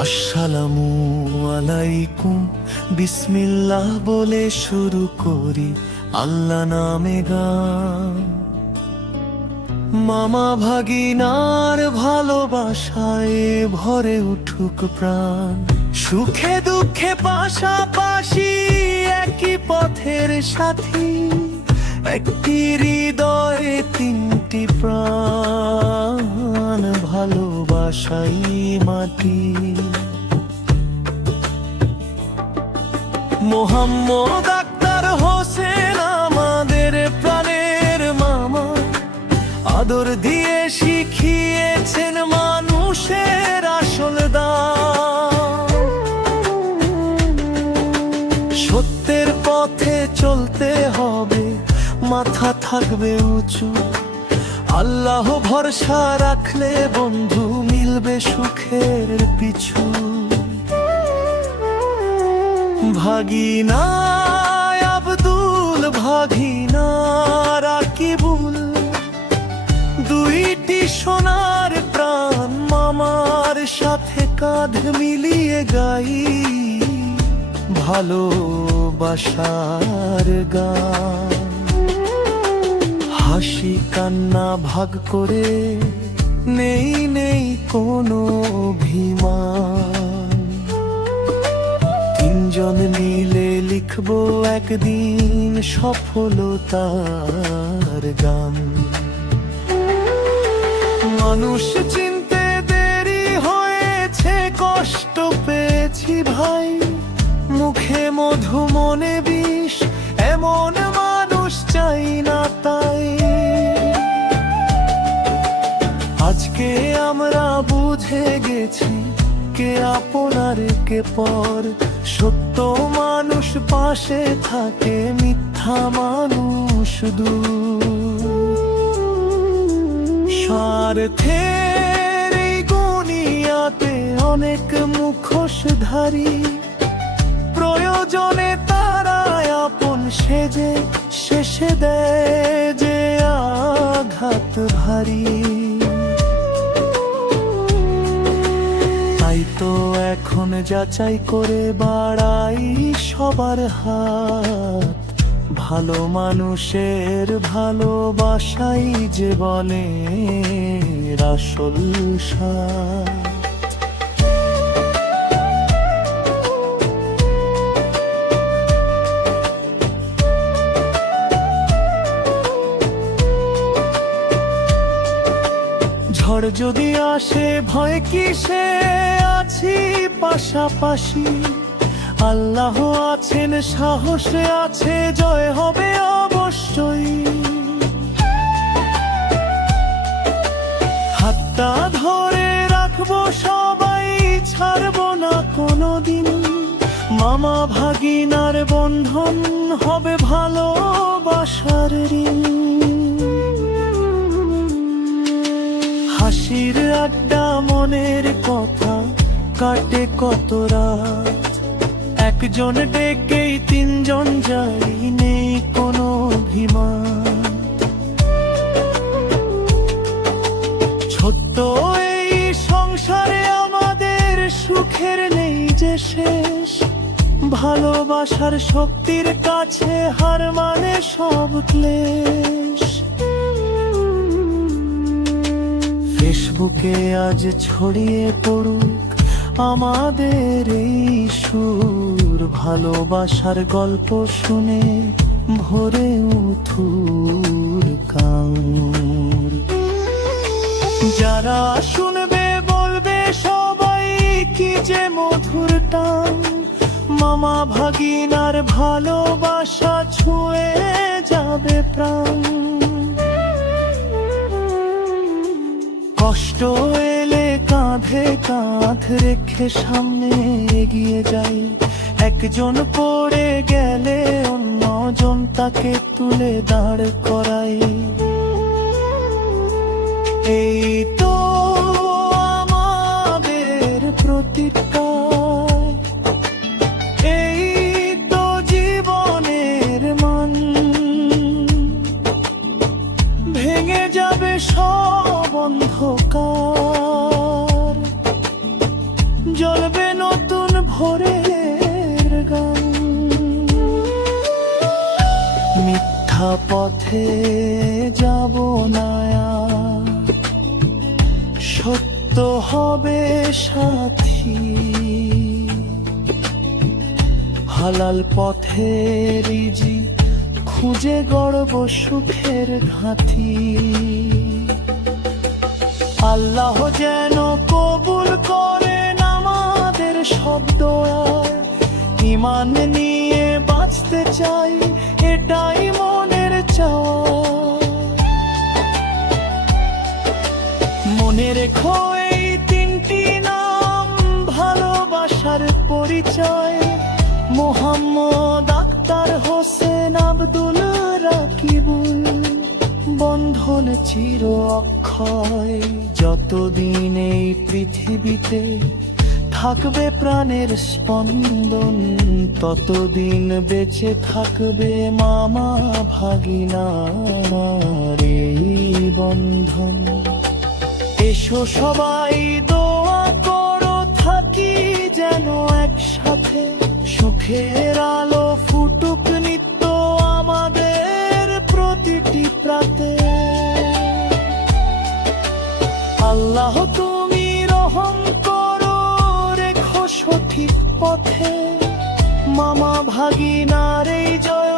আসসালামু আলাইকুম, বিসমিল্লাহ বলে শুরু করি আল্লাহ নামে গান। মামা ভাগিনার ভালোবাসায় ভরে উঠুক প্রাণ, সুখে দুঃখে পাশাপাশি একই পথের সাথী, একটি হৃদয়ে তিনটি প্রাণ, ভালোবাসাই মাটি। মোহাম্মদ আক্তার হোসেন আমাদের প্রাণের মামা, আদর দিয়ে শিখিয়েছেন মানুষের আসল দাম। সত্যের পথে চলতে হবে, মাথা থাকবে উঁচু, আল্লাহ ভরসা রাখলে বন্ধু মিলবে সুখের পিছু। ভাগিনা আব্দুল, ভাগিনা রাকিবুল, দুইটি সোনার প্রাণ, মামার সাথে কাঁধ মিলিয়ে গাই ভালোবাসার গান। হাসি কান্না ভাগ করে নেই নেই কোনো অভিমান, তিনজন মিলে লিখবো একদিন সফলতার গান। মানুষ চিনতে দেরি হয়েছে, কষ্ট পেয়েছি ভাই, মুখে মধু মনে বিষ, এমন মানুষ চাই না তাই। আজকে আমরা বুঝে গেছি কে আপনার কে পর, সত্য মানুষ পাশে থাকে, মিথ্যা মানুষ দূর। স্বার্থের এই দুনিয়াতে অনেক মুখোশধারী, প্রয়োজনে তারা আপন সেজে শেষে দেয় যে আঘাত ভারী। তাই তো এখন যাচাই করে বাড়াই সবার হাত, ভালো মানুষের ভালোবাসাই যে বলে আসল সাথ। ঝড় যদি আসে ভয় কিসে, আছি পাশাপাশি, আল্লাহ আছেন, সাহসে আছে, জয় হবে অবশ্যই। হাতটা ধরে রাখবো সবাই, ছাড়বো না কোনোদিন, মামা ভাগিনার বন্ধন হবে ভালোবাসার ঋণ। হাসির আড্ডা, মনের কথা কাটে কত রাত, একজন ডেকেই তিনজন যাই, নেই কোনো অভিমান। ছোট্ট এই সংসারে আমাদের সুখের নেই যে শেষ, ভালোবাসার শক্তির কাছে হার মানে সব ক্লেশ। ফেসবুকে আজ ছড়িয়ে পড়ুক আমাদের এই সুর, ভালোবাসার গল্প শুনে ভরে উঠুর কাঙ্গুর। যারা শুনবে বলবে সবাই কি যে মধুর টান, মামা ভাগিনার ভালোবাসা ছুঁয়ে যাবে প্রাণ। কষ্ট এলে কাঁধে কাঁধ রেখে সামনে এগিয়ে যাই, একজন পড়ে গেলে অন্যজন তাকে তুলে দাঁড় করাই। এই তো আমাদের প্রতিজ্ঞা, এই তো জীবনের মান, ভেঙে যাবে সব অন্ধকার, জ্বলবে তো হবে সাথী, হালাল পথে রিজি খুঁজে গড়ব সুখের ঘাঁটি। আল্লাহ যেন কবুল করেন আমাদের শব্দ, ঈমান নিয়ে বাঁচতে চাই, এটাই মনের চাওয়া। মনে রেখো এই তিনটি নাম ভালোবাসার পরিচয়, মোহাম্মদ, আক্তার, হোসেন, আব্দুল, রাকিবুল। বন্ধন চির অক্ষয়, যতদিন এই পৃথিবীতে থাকবে প্রাণের স্পন্দন, ততদিন বেঁচে থাকবে মামা ভাগিনার এই বন্ধন। এসো সবাই দোয়া করো, থাকি যেন একসাথে, সুখের আলো ফুটুক নিত্য আমাদের প্রতিটি প্রাতে। আল্লাহ তুমি রহম করো, রেখো সঠিক পথে, মামা ভাগিনার এই জয়